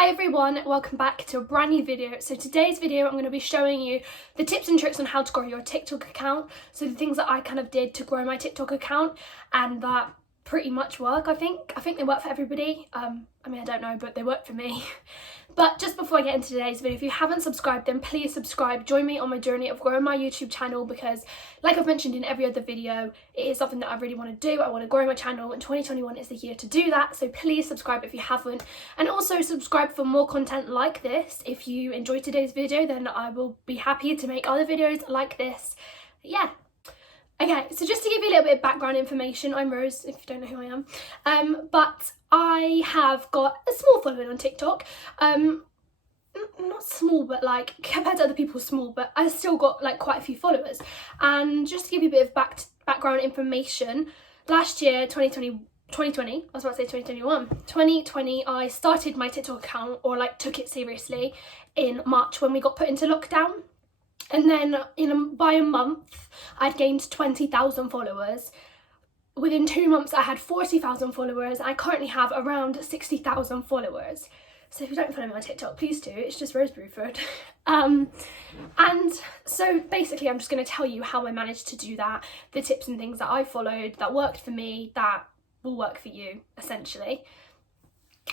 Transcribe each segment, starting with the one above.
Hi everyone, welcome back to a brand new video. So today's video I'm going to be showing you the tips and tricks on how to grow your TikTok account. So the things that I kind of did to grow my TikTok account and that pretty much work, I think. I think they work for everybody. I don't know, but they work for me. But just before I get into today's video, if you haven't subscribed, then please subscribe. Join me on my journey of growing my YouTube channel because, like I've mentioned in every other video, it is something that I really want to do. I want to grow my channel and 2021 is the year to do that. So please subscribe if you haven't. And also subscribe for more content like this. If you enjoyed today's video, then I will be happy to make other videos like this. Yeah. Okay, so just to give you a little bit of background information, I'm Rose, if you don't know who I am. But I have got a small following on TikTok. Not small, but like compared to other people small, but I still got like quite a few followers. And just to give you a bit of background information, last year, 2020, I was about to say 2020, I started my TikTok account, or like took it seriously, in March when we got put into lockdown. And then by a month, I'd gained 20,000 followers. Within 2 months, I had 40,000 followers. I currently have around 60,000 followers. So if you don't follow me on TikTok, please do. It's just RoseBruford. And so basically, I'm just going to tell you how I managed to do that, the tips and things that I followed that worked for me, that will work for you, essentially.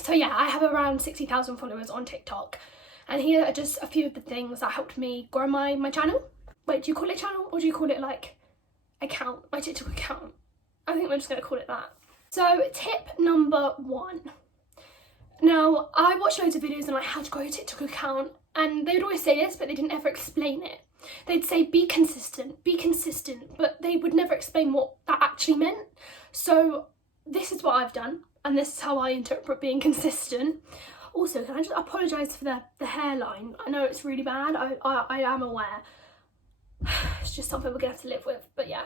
So yeah, I have around 60,000 followers on TikTok. And here are just a few of the things that helped me grow my channel. Wait, do you call it channel or do you call it like account, my TikTok account? I think we're just going to call it that. So tip number 1. Now, I watched loads of videos on like how to grow your TikTok account, and they would always say this, but they didn't ever explain it. They'd say be consistent, but they would never explain what that actually meant. So this is what I've done, and this is how I interpret being consistent. Also, can I just apologise for the hairline? I know it's really bad, I am aware. It's just something we're going to have to live with, but yeah.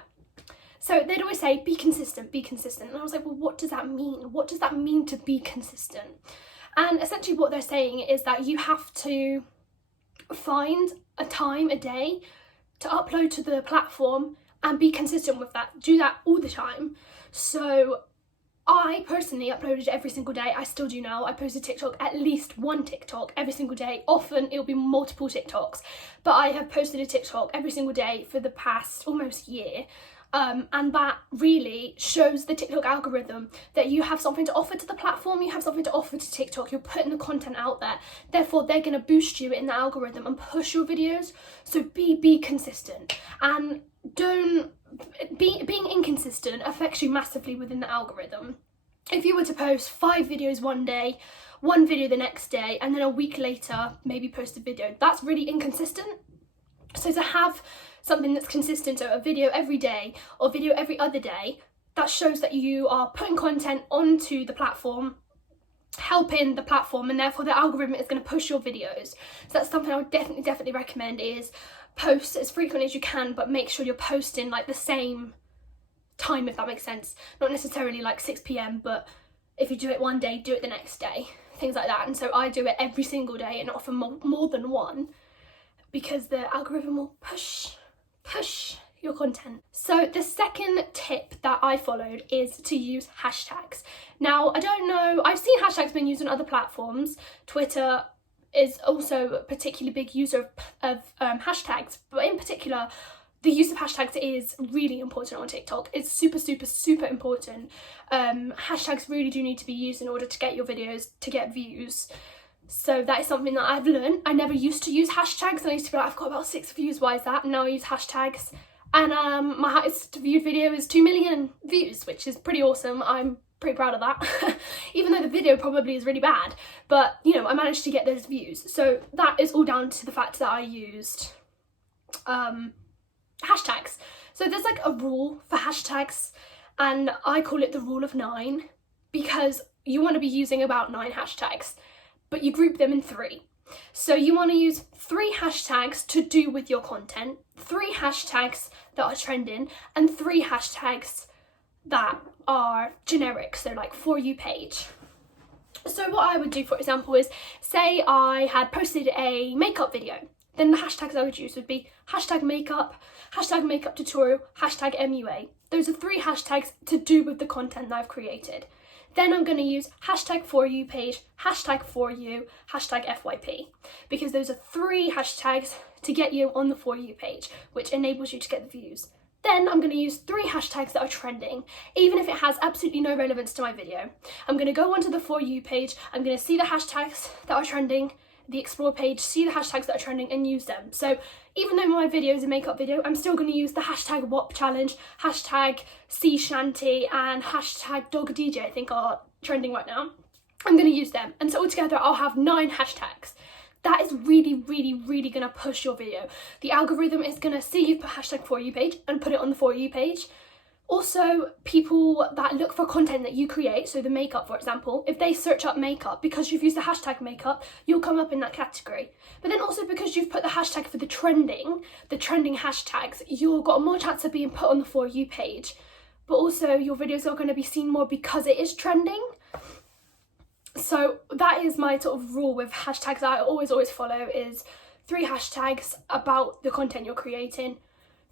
So they'd always say, be consistent. And I was like, well, what does that mean? What does that mean to be consistent? And essentially what they're saying is that you have to find a time a day to upload to the platform and be consistent with that. Do that all the time. So I personally uploaded every single day. I still do now. I post a TikTok, at least one TikTok every single day. Often it'll be multiple TikToks, but I have posted a TikTok every single day for the past almost year. And that really shows the TikTok algorithm that you have something to offer to the platform, you have something to offer to TikTok, you're putting the content out there, therefore they're going to boost you in the algorithm and push your videos. So be consistent, and being inconsistent affects you massively within the algorithm. If you were to post 5 videos one day, 1 video the next day, and then a week later maybe post a video, that's really inconsistent. So to have something that's consistent, so a video every day or video every other day, that shows that you are putting content onto the platform, helping the platform, and therefore the algorithm is going to push your videos. So that's something I would definitely recommend, is post as frequently as you can, but make sure you're posting like the same time, if that makes sense. Not necessarily like 6 PM, but if you do it one day, do it the next day, things like that. And so I do it every single day and often more than one, because the algorithm will push your content. So the second tip that I followed is to use hashtags. Now, I don't know, I've seen hashtags being used on other platforms. Twitter is also a particularly big user of hashtags, but in particular, the use of hashtags is really important on TikTok. It's super important. Hashtags really do need to be used in order to get your videos to get views. So that is something that I've learned. I never used to use hashtags. I used to be like, I've got about 6 views, why is that? And now I use hashtags. And my highest viewed video is 2 million views, which is pretty awesome. I'm pretty proud of that. Even though the video probably is really bad. But, you know, I managed to get those views. So that is all down to the fact that I used hashtags. So there's like a rule for hashtags, and I call it the rule of 9, because you want to be using about 9 hashtags. But you group them in 3. So you want to use 3 hashtags to do with your content, 3 hashtags that are trending, and 3 hashtags that are generic, so like For You page. So what I would do, for example, is say I had posted a makeup video, then the hashtags I would use would be hashtag makeup tutorial, hashtag MUA. Those are 3 hashtags to do with the content that I've created. Then I'm going to use hashtag for you page, hashtag for you, hashtag FYP, because those are 3 hashtags to get you on the for you page, which enables you to get the views. Then I'm going to use 3 hashtags that are trending, even if it has absolutely no relevance to my video. I'm going to go onto the for you page, I'm going to see the hashtags that are trending, the explore page, see the hashtags that are trending and use them. So even though my video is a makeup video, I'm still going to use the hashtag WAP challenge, hashtag sea shanty and hashtag dog DJ, I think are trending right now. I'm going to use them, and so altogether I'll have 9 hashtags. That is really going to push your video. The algorithm is going to see you put hashtag for you page and put it on the for you page. Also, people that look for content that you create, so the makeup for example, if they search up makeup, because you've used the hashtag makeup, you'll come up in that category. But then also because you've put the hashtag for the trending hashtags, you've got more chance of being put on the for you page. But also your videos are going to be seen more because it is trending. So that is my sort of rule with hashtags that I always follow, is 3 hashtags about the content you're creating,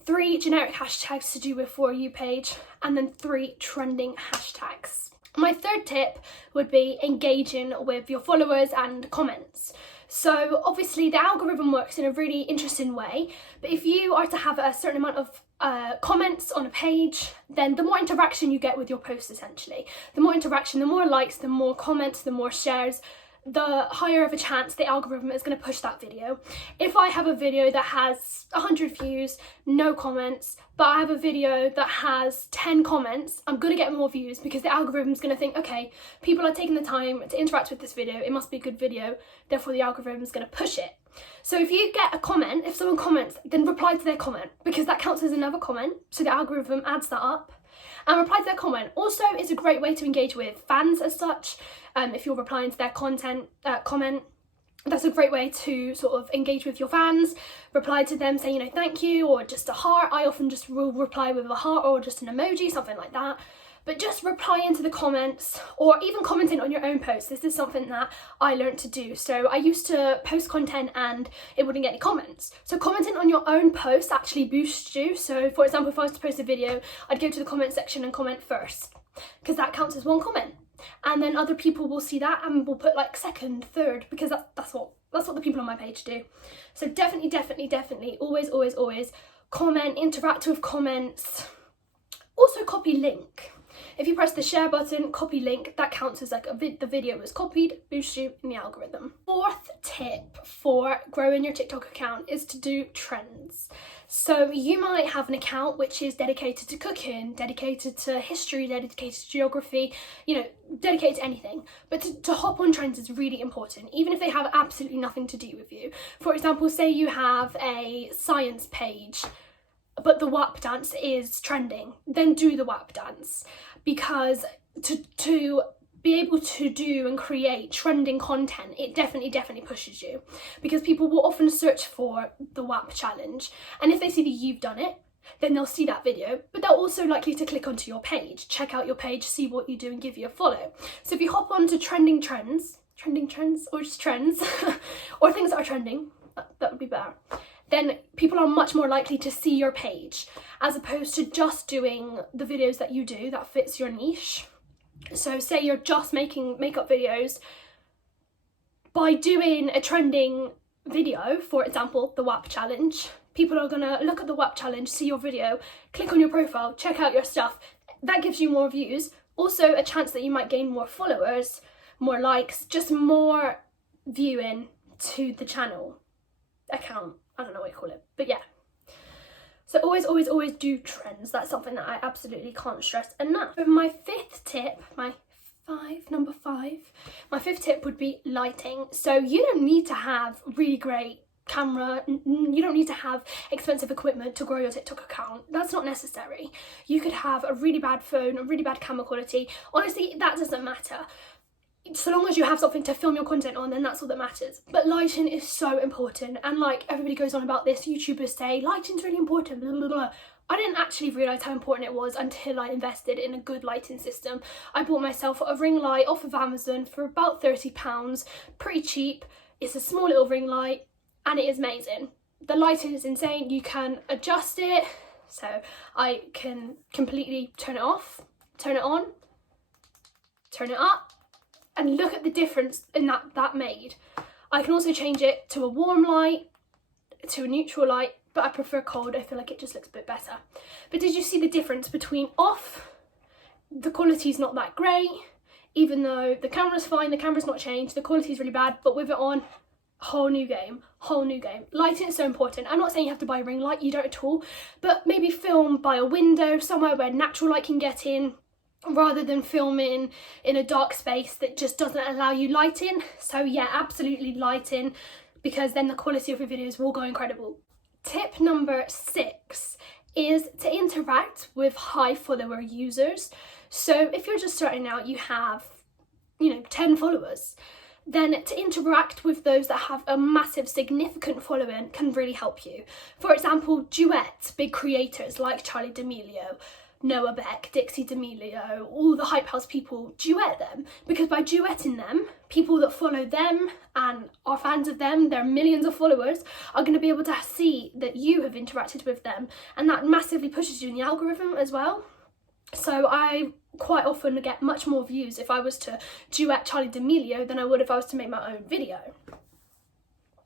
3 generic hashtags to do with for you page, and then 3 trending hashtags. My third tip would be engaging with your followers and comments. So obviously the algorithm works in a really interesting way, but if you are to have a certain amount of comments on a page, then the more interaction you get with your post, essentially. The more interaction, the more likes, the more comments, the more shares, the higher of a chance the algorithm is going to push that video. If I have a video that has 100 views, no comments, but I have a video that has 10 comments, I'm going to get more views because the algorithm is going to think, okay, people are taking the time to interact with this video, it must be a good video, therefore the algorithm is going to push it. So if you get a comment, if someone comments, then reply to their comment, because that counts as another comment, so the algorithm adds that up. And reply to their comment. Also, it's a great way to engage with fans as such. If you're replying to their comment, that's a great way to sort of engage with your fans. Reply to them saying, you know, thank you, or just a heart. I often just will reply with a heart or just an emoji, something like that. But just reply into the comments, or even commenting on your own posts. This is something that I learned to do. So I used to post content and it wouldn't get any comments. So commenting on your own post actually boosts you. So for example, if I was to post a video, I'd go to the comment section and comment first, because that counts as 1 comment. And then other people will see that and will put like 2nd, 3rd, because that's what the people on my page do. So definitely, always comment, interact with comments. Also copy link. If you press the share button, copy link, that counts as like the video was copied, boosts you in the algorithm. 4th tip for growing your TikTok account is to do trends. So you might have an account which is dedicated to cooking, dedicated to history, dedicated to geography, you know, dedicated to anything. But to hop on trends is really important, even if they have absolutely nothing to do with you. For example, say you have a science page, but the WAP dance is trending, then do the WAP dance, because to be able to do and create trending content, it definitely pushes you, because people will often search for the WAP challenge, and if they see that you've done it, then they'll see that video, but they're also likely to click onto your page, check out your page, see what you do and give you a follow. So if you hop on to trending trends, or just trends, or things that are trending, that would be better, then people are much more likely to see your page, as opposed to just doing the videos that you do that fits your niche. So say you're just making makeup videos, by doing a trending video, for example, the WAP challenge, people are gonna look at the WAP challenge, see your video, click on your profile, check out your stuff. That gives you more views. Also a chance that you might gain more followers, more likes, just more viewing to the channel account. I don't know what you call it, but yeah. So always do trends. That's something that I absolutely can't stress enough. My 5th tip, number 5, my 5th tip would be lighting. So you don't need to have really great camera, you don't need to have expensive equipment to grow your TikTok account. That's not necessary. You could have a really bad phone, a really bad camera quality. Honestly, that doesn't matter. So long as you have something to film your content on, then that's all that matters. But lighting is so important, and like everybody goes on about this, YouTubers say lighting's really important, blah blah blah. I didn't actually realise how important it was until I invested in a good lighting system. I bought myself a ring light off of Amazon for about £30, pretty cheap. It's a small little ring light and it is amazing. The lighting is insane. You can adjust it, so I can completely turn it off, turn it on. turn it up, and look at the difference in that made. I can also change it to a warm light, to a neutral light, but I prefer cold. I feel like it just looks a bit better. But did you see the difference between off? The quality's not that great, even though the camera's fine, the camera's not changed, the quality's really bad, but with it on, whole new game. Lighting is so important. I'm not saying you have to buy a ring light, you don't at all, but maybe film by a window, somewhere where natural light can get in, rather than filming in a dark space that just doesn't allow you lighting. So yeah, absolutely lighting, because then the quality of your videos will go incredible. Tip number 6 is to interact with high follower users. So if you're just starting out, you have, 10 followers, then to interact with those that have a massive, significant following can really help you. For example, duets, big creators like Charli D'Amelio, Noah Beck, Dixie D'Amelio, all the Hype House people, duet them, because by duetting them, people that follow them and are fans of them, their millions of followers, are going to be able to see that you have interacted with them, and that massively pushes you in the algorithm as well. So I quite often get much more views if I was to duet Charli D'Amelio than I would if I was to make my own video.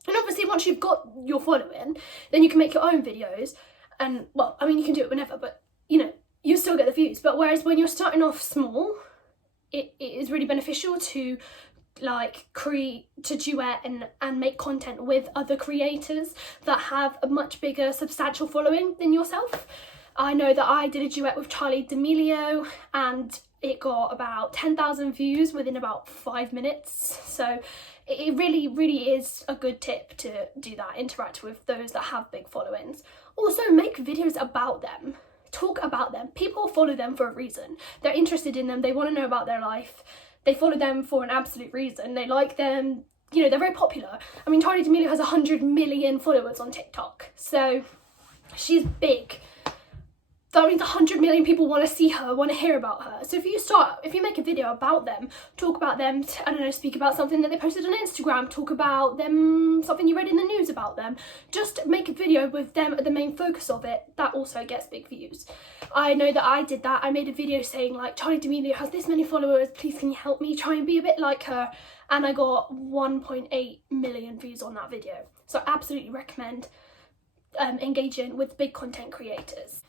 And obviously once you've got your following, then you can make your own videos, and well, I mean, you can do it whenever, but you still get the views. But whereas when you're starting off small, it is really beneficial to duet and make content with other creators that have a much bigger substantial following than yourself. I know that I did a duet with Charli D'Amelio and it got about 10,000 views within about 5 minutes. So it really, really is a good tip to do that, interact with those that have big followings. Also, make videos about them. Talk about them. People follow them for a reason. They're interested in them. They want to know about their life. They follow them for an absolute reason. They like them. They're very popular. I mean, Charli D'Amelio has 100 million followers on TikTok. So she's big. That means 100 million people want to see her, want to hear about her. So if you make a video about them, talk about them, speak about something that they posted on Instagram, talk about them, something you read in the news about them, just make a video with them at the main focus of it, that also gets big views. I know that I did that. I made a video saying Charli D'Amelio has this many followers, please can you help me try and be a bit like her, and I got 1.8 million views on that video. So I absolutely recommend engaging with big content creators.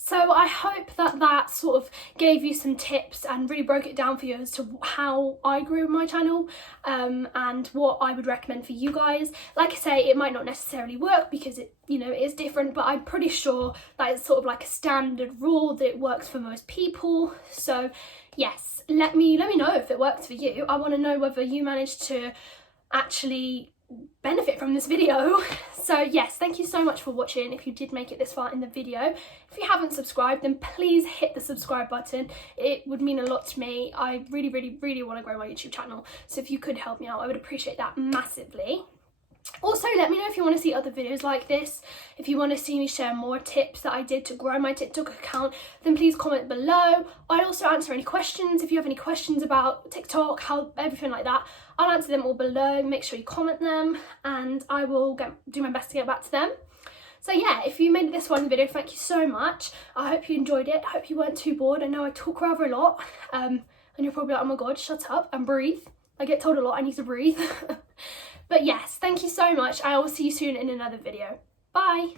So I hope that sort of gave you some tips and really broke it down for you as to how I grew my channel, and what I would recommend for you guys. Like I say, it might not necessarily work because it is different, but I'm pretty sure that it's sort of like a standard rule that it works for most people. So yes, let me know if it works for you. I want to know whether you managed to actually benefit from this video. So yes, thank you so much for watching. If you did make it this far in the video, if you haven't subscribed, then please hit the subscribe button. It would mean a lot to me. I really, really, really want to grow my YouTube channel, so if you could help me out, I would appreciate that massively. Also, let me know if you want to see other videos like this. If you want to see me share more tips that I did to grow my TikTok account, then please comment below. I'll also answer any questions. If you have any questions about TikTok, everything like that, I'll answer them all below. Make sure you comment them and I will do my best to get back to them. So yeah, if you made it this far in the video, thank you so much. I hope you enjoyed it. I hope you weren't too bored. I know I talk rather a lot, and you're probably like, oh my god, shut up and breathe. I get told a lot I need to breathe. But yes, thank you so much. I will see you soon in another video. Bye!